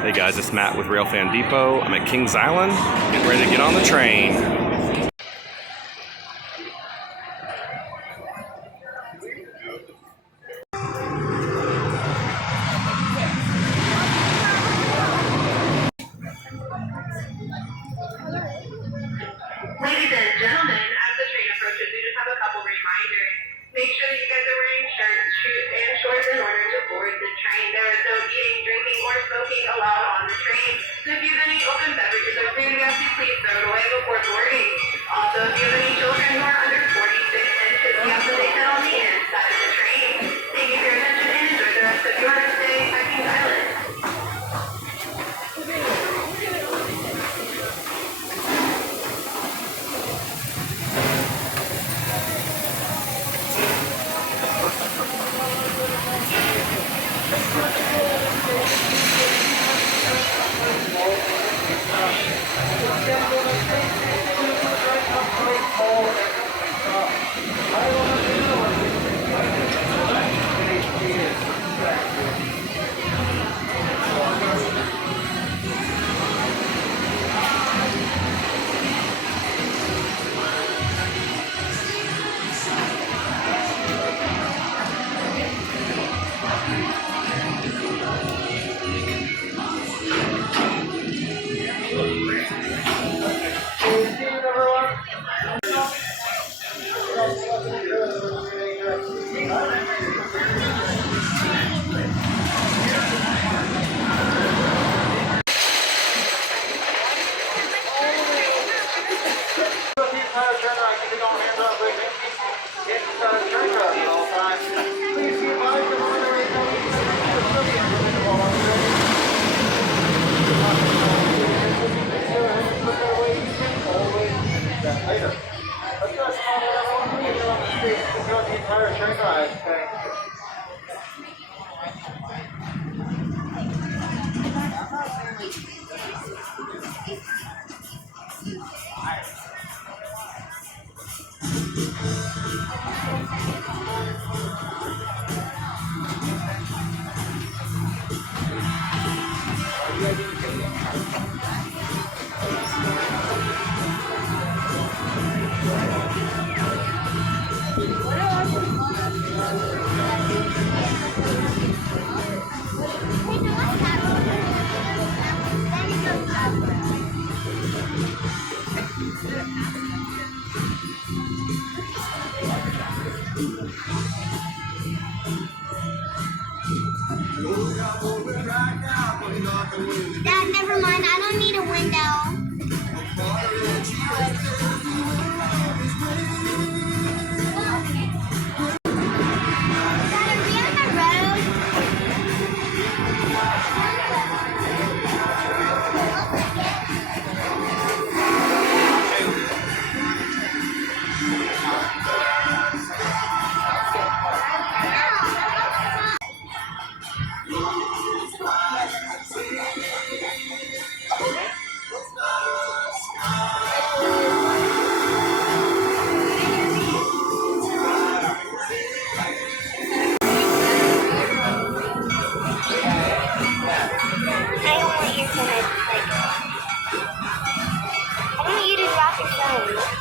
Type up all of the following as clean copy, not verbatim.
Hey guys, it's Matt with Railfan Depot. I'm at Kings Island, getting ready to get on the train. Ladies and gentlemen, as the train approaches, we just have a couple reminders. Make sure that you guys are wearing shirts, shoes, and shorts in order to board the train. There is no eating, drinking, or smoking allowed on the train. So if you have any open beverages or food, we ask you please throw it away before boarding. Also, if you have any children who are under 46 and should be up to date on the inside of the train. Thank you for your attention and enjoy the rest of your stay at Kings Island. Dad, never mind. I don't need a window. Dad, are we on the road? I want you to drop your phone.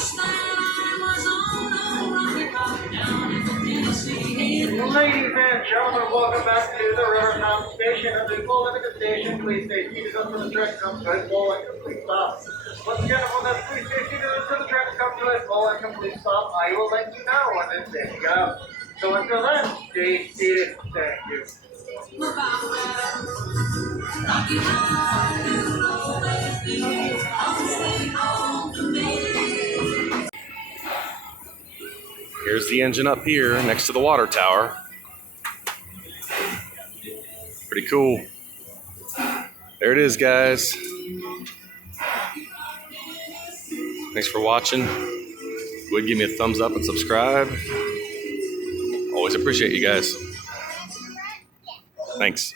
Ladies and gentlemen, welcome back to the Rivertown Station. As we pull into the station, please stay seated until the train comes to a full and complete stop. Once again, everyone, please stay seated until the train comes to a full and complete stop. I will let you know when this station goes. So until then, stay seated. Thank you. Here's the engine up here next to the water tower. Pretty cool. There it is, guys. Thanks for watching. Would give me a thumbs up and subscribe. Always appreciate you guys. Thanks.